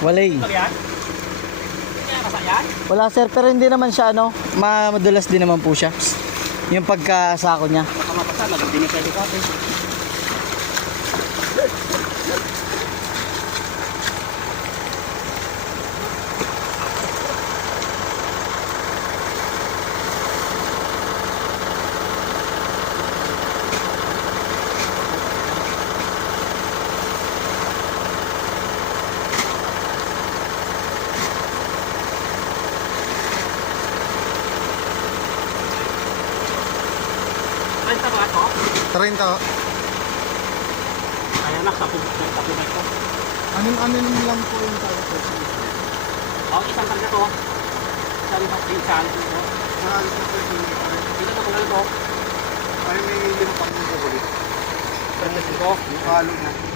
Walay. Ito yan? Kaya basa yan? Wala sir, pero hindi naman siya ano, madulas din naman po siya. Yung pagkasako niya. Baka mapasa, nagagdini sa ito kasi. Renta ba ito? 30. Ayan na, tapo na ito. Anong lang po yung tawag po? Isang talaga to. Isang pinsan ito. Naalis na po yung Dito na kung ito. ay may lima pang ulit. Pwede ito. Yung halo na.